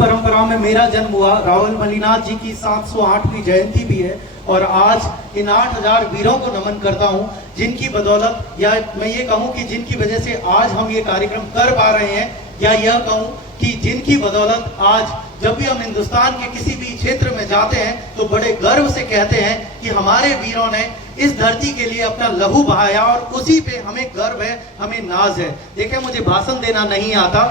परंपरा में मेरा जन्म हुआ। राहुल मलिनाथ जी की 708वीं जयंती भी है और आज इन 8000 वीरों को नमन करता हूं, जिनकी बदौलत, या मैं ये कहूं कि जिनकी वजह से आज हम ये कार्यक्रम कर पा रहे हैं, या यह कहूं कि जिनकी बदौलत आज जब भी हम हिंदुस्तान के किसी भी क्षेत्र में जाते हैं तो बड़े गर्व से कहते हैं कि हमारे वीरों ने इस धरती के लिए अपना लहू बहाया और उसी पे हमें गर्व है, हमें नाज है। देखिए, मुझे भाषण देना नहीं आता,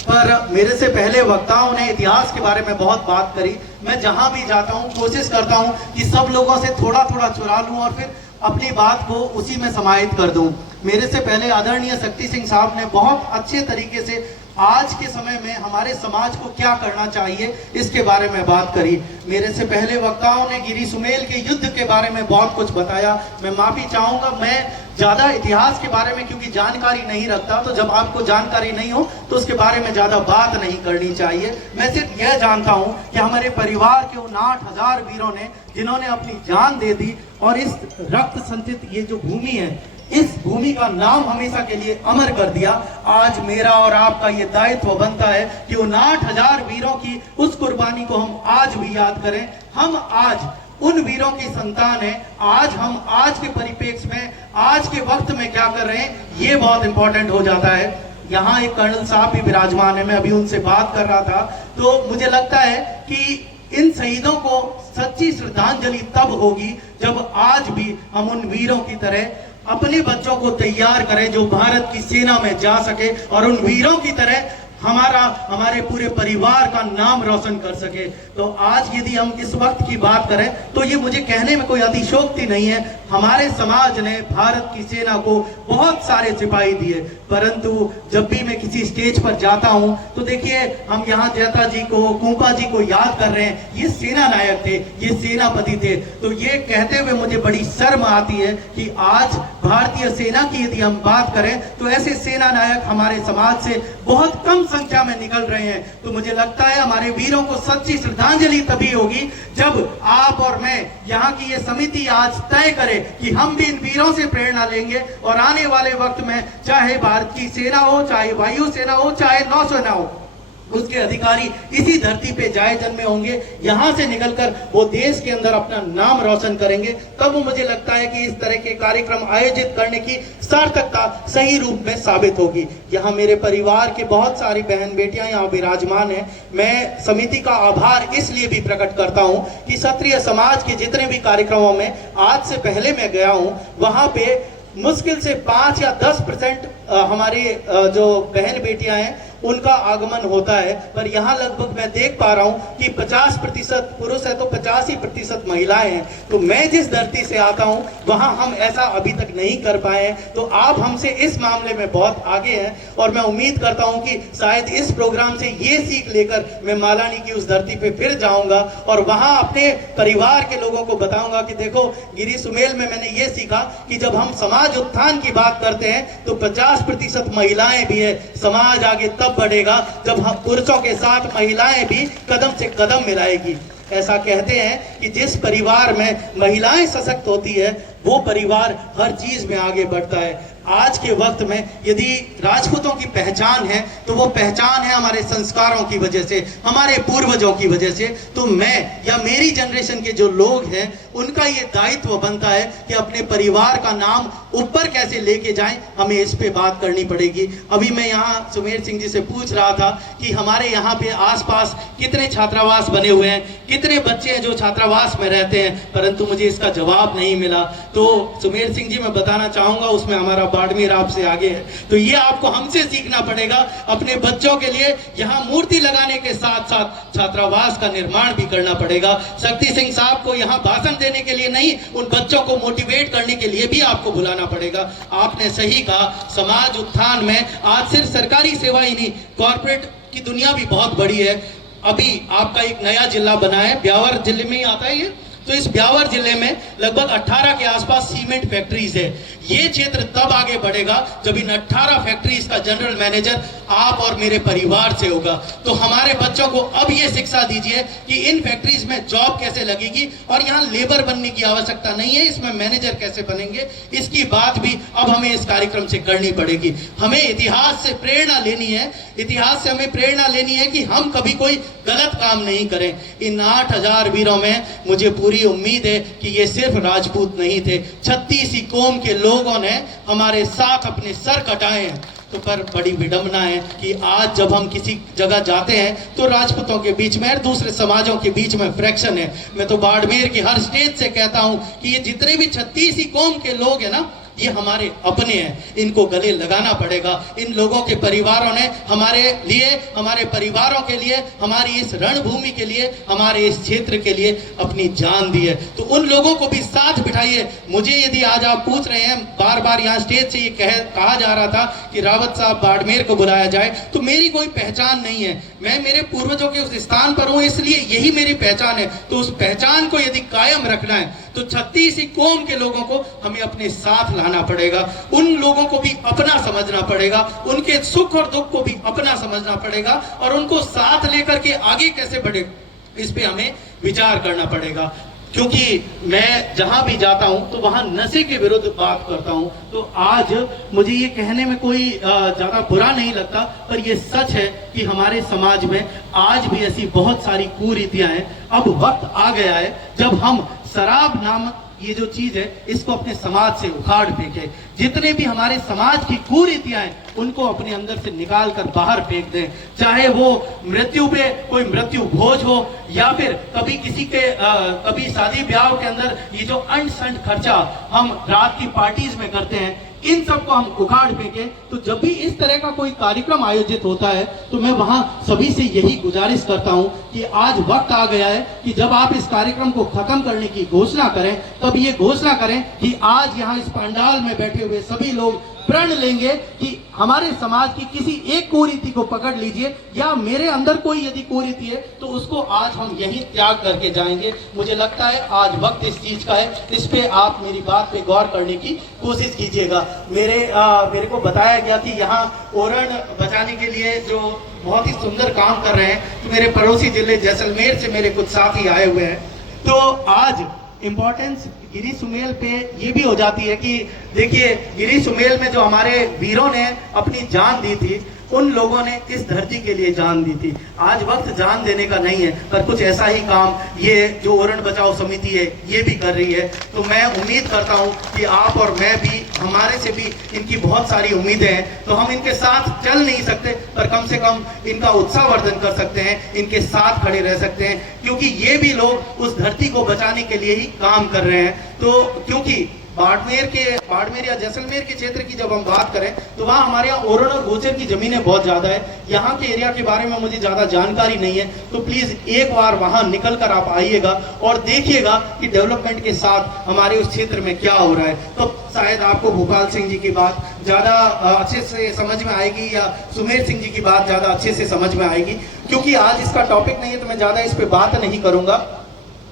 पर मेरे से पहले वक्ताओं ने इतिहास के बारे में बहुत बात करी। मैं जहां भी जाता हूं कोशिश करता हूं कि सब लोगों से थोड़ा थोड़ा चुरा लूं और फिर अपनी बात को उसी में समाहित कर दूं। मेरे से पहले आदरणीय शक्ति सिंह साहब ने बहुत अच्छे तरीके से आज के समय में हमारे समाज को क्या करना चाहिए इसके बारे में बात करी। मेरे से पहले वक्ताओं ने गिरी सुमेल के युद्ध के बारे में बहुत कुछ बताया। मैं माफी चाहूंगा, मैं ज्यादा इतिहास के बारे में क्योंकि जानकारी नहीं रखता, तो जब आपको जानकारी नहीं हो तो उसके बारे में ज्यादा बात नहीं करनी चाहिए। मैं सिर्फ यह जानता हूं कि हमारे परिवार के उन 8000 वीरों ने, जिन्होंने अपनी जान दे दी और इस रक्त संचित ये जो भूमि है, इस भूमि का नाम हमेशा के लिए अमर कर दिया। आज मेरा और आपका ये दायित्व बनता है कि उन 8000 वीरों की उस कुर्बानी को हम आज भी याद करें। हम आज उन वीरों की संतान हैं। आज हम आज के परिप्रेक्ष्य में, आज के वक्त में क्या कर रहे हैं, ये बहुत इंपॉर्टेंट हो जाता है। यहाँ एक कर्नल साहब भी विराजमान है, मैं अभी उनसे बात कर रहा था, तो मुझे लगता है कि इन शहीदों को सच्ची श्रद्धांजलि तब होगी जब आज भी हम उन वीरों की तरह अपने बच्चों को तैयार करें जो भारत की सेना में जा सके और उन वीरों की तरह हमारे पूरे परिवार का नाम रोशन कर सके। तो आज यदि हम इस वक्त की बात करें तो ये मुझे कहने में कोई अतिशयोक्ति नहीं है। हमारे समाज ने भारत की सेना को बहुत सारे सिपाही दिए, परंतु जब भी मैं किसी स्टेज पर जाता हूं तो देखिए, हम यहाँ जैता जी को, कुंपा जी को याद कर रहे हैं। ये सेना नायक थे, ये सेनापति थे। तो ये कहते हुए मुझे बड़ी शर्म आती है कि आज भारतीय सेना की यदि हम बात करें तो ऐसे सेना नायक हमारे समाज से बहुत कम संख्या में निकल रहे हैं। तो मुझे लगता है हमारे वीरों को सच्ची श्रद्धांजलि तभी होगी जब आप और मैं, यहाँ की ये समिति आज तय करे कि हम भी इन वीरों से प्रेरणा लेंगे और आने वाले वक्त में चाहे भारत की सेना हो, चाहे वायु सेना हो, चाहे नौसेना हो, उसके अधिकारी इसी धरती पे जाए जन्मे होंगे। यहाँ से निकलकर वो देश के अंदर अपना नाम रोशन करेंगे। तब मुझे लगता है कि इस तरह के कार्यक्रम आयोजित करने की सार्थकता सही रूप में साबित होगी। यहाँ मेरे परिवार के बहुत सारी बहन बेटियां यहाँ विराजमान हैं। मैं समिति का आभार इसलिए भी प्रकट करता हूँ कि क्षत्रिय समाज के जितने भी कार्यक्रमों में आज से पहले मैं गया हूँ, वहां पे मुश्किल से 5 या 10% हमारी जो बहन बेटियां हैं उनका आगमन होता है, पर यहाँ लगभग मैं देख पा रहा हूँ कि 50% पुरुष है तो 85% महिलाएं हैं। तो मैं जिस धरती से आता हूँ वहाँ हम ऐसा अभी तक नहीं कर पाए हैं। तो आप हमसे इस मामले में बहुत आगे हैं और मैं उम्मीद करता हूँ कि शायद इस प्रोग्राम से ये सीख लेकर मैं मालानी की उस धरती पे फिर जाऊंगा और वहाँ अपने परिवार के लोगों को बताऊंगा कि देखो, गिरी सुमेल में मैंने ये सीखा कि जब हम समाज उत्थान की बात करते हैं तो 50% महिलाएं भी है। समाज आगे तब बढ़ेगा जब हम पुरुषों के साथ महिलाएं भी कदम से कदम मिलाएगी। ऐसा कहते हैं कि जिस परिवार में महिलाएं सशक्त होती है वो परिवार हर चीज में आगे बढ़ता है। आज के वक्त में यदि राजपूतों की पहचान है तो वो पहचान है हमारे संस्कारों की वजह से, हमारे पूर्वजों की वजह से। तो मैं या मेरी जनरेशन के जो लोग हैं उनका ये दायित्व बनता है कि अपने परिवार का नाम ऊपर कैसे लेके जाएं, हमें इस पे बात करनी पड़ेगी। अभी मैं यहाँ सुमेर सिंह जी से पूछ रहा था कि हमारे यहाँ पे आसपास कितने छात्रावास बने हुए हैं, कितने बच्चे हैं जो छात्रावास में रहते हैं, परंतु मुझे इसका जवाब नहीं मिला। तो सुमेर सिंह जी, मैं बताना चाहूंगा, उसमें हमारा बाड़मेर आपसे आगे है। तो ये आपको हमसे सीखना पड़ेगा। अपने बच्चों के लिए यहाँ मूर्ति लगाने के साथ साथ छात्रावास का निर्माण भी करना पड़ेगा। शक्ति सिंह साहब को यहाँ भाषण देने के लिए नहीं, उन बच्चों को मोटिवेट करने के लिए भी आपको बुलाना पड़ेगा। आपने सही कहा, समाज उत्थान में आज सिर्फ सरकारी सेवा ही नहीं, कॉर्पोरेट की दुनिया भी बहुत बड़ी है। अभी आपका एक नया जिला बना है, ब्यावर जिले में ही आता है ये, तो इस ब्यावर जिले में लगभग 18 के आसपास सीमेंट फैक्ट्रीज है। ये क्षेत्र तब आगे बढ़ेगा जब इन 18 फैक्ट्रीज का जनरल मैनेजर आप और मेरे परिवार से होगा। तो हमारे बच्चों को अब ये शिक्षा दीजिए कि इन फैक्ट्रीज में जॉब कैसे लगेगी और यहाँ लेबर बनने की आवश्यकता नहीं है, इसमें मैनेजर कैसे बनेंगे, इसकी बात भी अब हमें इस कार्यक्रम से करनी पड़ेगी। हमें इतिहास से प्रेरणा लेनी है, इतिहास से हमें प्रेरणा लेनी है कि हम कभी कोई गलत काम नहीं करें। इन 8000 वीरों में मुझे पूरी उम्मीद है कि ये सिर्फ राजपूत नहीं थे, 36 ही कौम के लोगों ने हमारे साथ अपने सर कटाए हैं। तो पर बड़ी विडंबना है कि आज जब हम किसी जगह जाते हैं तो राजपूतों के बीच में और दूसरे समाजों के बीच में फ्रैक्शन है। मैं तो बाड़मेर की हर स्टेज से कहता हूं कि ये जितने भी 36 ही कौम के लोग हैं ना, ये हमारे अपने हैं, इनको गले लगाना पड़ेगा। इन लोगों के परिवारों ने हमारे लिए, हमारे परिवारों के लिए, हमारी इस रणभूमि के लिए, हमारे इस क्षेत्र के लिए अपनी जान दी है। तो उन लोगों को भी साथ बिठाइए। मुझे यदि आज आप पूछ रहे हैं, बार बार यहाँ स्टेज से ये कहा जा रहा था कि रावत साहब बाड़मेर को बुलाया जाए, तो मेरी कोई पहचान नहीं है। मैं मेरे पूर्वजों के उस स्थान पर हूँ, इसलिए यही मेरी पहचान है। तो उस पहचान को यदि कायम रखना है तो 36 ही कौम के लोगों को हमें अपने साथ लाना पड़ेगा। उन लोगों को भी अपना समझना पड़ेगा, उनके सुख और दुख को भी अपना समझना पड़ेगा और उनको साथ लेकर के आगे कैसे बढ़े, इस पे हमें विचार करना पड़ेगा। क्योंकि मैं जहां भी जाता हूं तो वहां नशे के विरुद्ध बात करता हूं। तो आज मुझे ये कहने में कोई ज्यादा बुरा नहीं लगता, पर ये सच है कि हमारे समाज में आज भी ऐसी बहुत सारी कुरीतियां हैं। अब वक्त आ गया है जब हम शराब नामक ये जो चीज है इसको अपने समाज से उखाड़ फेंके। जितने भी हमारे समाज की कुरीतियां हैं उनको अपने अंदर से निकाल कर बाहर फेंक दें। चाहे वो मृत्यु पे कोई मृत्यु भोज हो या फिर कभी किसी के कभी शादी ब्याह के अंदर ये जो अंट संट खर्चा हम रात की पार्टीज में करते हैं, इन सबको हम उखाड़ फेंके। तो जब भी इस तरह का कोई कार्यक्रम आयोजित होता है तो मैं वहां सभी से यही गुजारिश करता हूं कि आज वक्त आ गया है कि जब आप इस कार्यक्रम को खत्म करने की घोषणा करें तब ये घोषणा करें कि आज यहाँ इस पंडाल में बैठे हुए सभी लोग प्रण लेंगे कि हमारे समाज की किसी एक कुरीति को पकड़ लीजिए या मेरे अंदर कोई यदि कुरीति है तो उसको आज हम यही त्याग करके जाएंगे। मुझे लगता है आज वक्त इस चीज का है, इस पे आप मेरी बात पे गौर करने की कोशिश कीजिएगा। मेरे को बताया गया कि यहाँ ओरण बचाने के लिए जो बहुत ही सुंदर काम कर रहे हैं, तो मेरे पड़ोसी जिले जैसलमेर से मेरे कुछ साथी आए हुए हैं। तो आज इम्पोर्टेंस गिरी सुमेल पे ये भी हो जाती है कि देखिए गिरी सुमेल में जो हमारे वीरों ने अपनी जान दी थी, उन लोगों ने इस धरती के लिए जान दी थी। आज वक्त जान देने का नहीं है, पर कुछ ऐसा ही काम ये जो ओरण बचाओ समिति है ये भी कर रही है। तो मैं उम्मीद करता हूं कि आप और मैं भी, हमारे से भी इनकी बहुत सारी उम्मीदें हैं। तो हम इनके साथ चल नहीं सकते, पर कम से कम इनका उत्साहवर्धन कर सकते हैं, इनके साथ खड़े रह सकते हैं, क्योंकि ये भी लोग उस धरती को बचाने के लिए ही काम कर रहे हैं। तो क्योंकि बाड़मेर या जैसलमेर के क्षेत्र की जब हम बात करें तो वहाँ हमारे यहाँ ओरण और गोचर की जमीनें बहुत ज्यादा है। यहाँ के एरिया के बारे में मुझे ज्यादा जानकारी नहीं है, तो प्लीज एक बार वहाँ निकल कर आप आइएगा और देखिएगा कि डेवलपमेंट के साथ हमारे उस क्षेत्र में क्या हो रहा है। तो शायद आपको भोपाल सिंह जी की बात ज्यादा अच्छे से समझ में आएगी या सुमेर सिंह जी की बात ज्यादा अच्छे से समझ में आएगी। क्योंकि आज इसका टॉपिक नहीं है तो मैं ज्यादा इस पे बात नहीं करूंगा।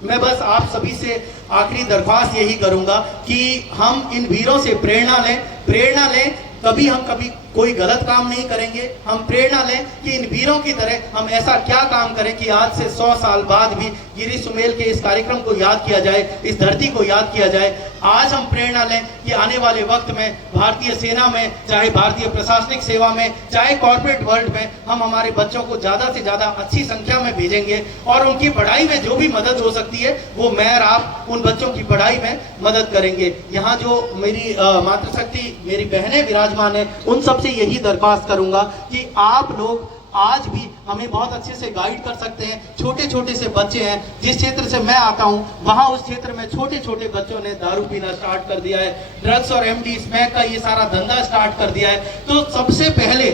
मैं बस आप सभी से आखिरी दरख्वास्त यही करूंगा कि हम इन वीरों से प्रेरणा लें। कभी हम कोई गलत काम नहीं करेंगे। हम प्रेरणा लें कि इन वीरों की तरह हम ऐसा क्या काम करें कि आज से 100 साल बाद भी गिरी सुमेल के इस कार्यक्रम को याद किया जाए, इस धरती को याद किया जाए। आज हम प्रेरणा लें कि आने वाले वक्त में भारतीय सेना में, चाहे भारतीय प्रशासनिक सेवा में, चाहे कॉर्पोरेट वर्ल्ड में, हम हमारे बच्चों को ज्यादा से ज्यादा अच्छी संख्या में भेजेंगे और उनकी पढ़ाई में जो भी मदद हो सकती है वो मैं और आप उन बच्चों की पढ़ाई में मदद करेंगे। यहाँ जो मेरी मातृशक्ति मेरी बहनें विराजमान है, उन सब से यही दरख्वास्त करूंगा कि आप लोग आज भी हमें बहुत अच्छे से गाइड कर सकते हैं। छोटे छोटे से बच्चे हैं, जिस क्षेत्र से मैं आता हूं वहां उस क्षेत्र में छोटे छोटे बच्चों ने दारू पीना स्टार्ट कर दिया है, ड्रग्स और एमडी स्मैक का ये सारा धंधा स्टार्ट कर दिया है। तो सबसे पहले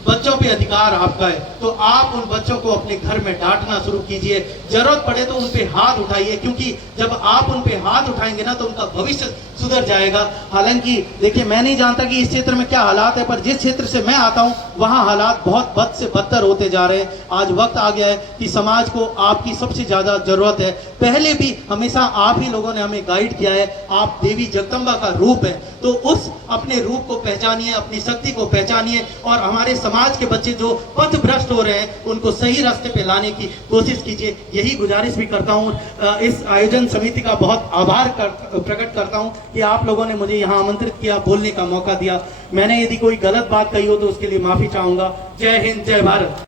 बच्चों पे अधिकार आपका है, तो आप उन बच्चों को अपने घर में डांटना शुरू कीजिए। जरूरत पड़े तो उन पे हाथ उठाइए, क्योंकि जब आप उन पे हाथ उठाएंगे ना तो उनका भविष्य सुधर जाएगा। हालांकि देखिए मैं नहीं जानता कि इस क्षेत्र में क्या हालात है, पर जिस क्षेत्र से मैं आता हूँ वहाँ हालात बहुत बद से बदतर होते जा रहे हैं। आज वक्त आ गया है कि समाज को आपकी सबसे ज्यादा जरूरत है। पहले भी हमेशा आप ही लोगों ने हमें गाइड किया है। आप देवी जगदम्बा का रूप है, तो उस अपने रूप को पहचानिए, अपनी शक्ति को पहचानिए और हमारे समाज के बच्चे जो पथ भ्रष्ट हो रहे हैं उनको सही रास्ते पे लाने की कोशिश कीजिए। यही गुजारिश भी करता हूँ। इस आयोजन समिति का बहुत आभार प्रकट करता हूँ कि आप लोगों ने मुझे यहाँ आमंत्रित किया, बोलने का मौका दिया। मैंने यदि कोई गलत बात कही हो तो उसके लिए माफी चाहूंगा। जय हिंद, जय भारत।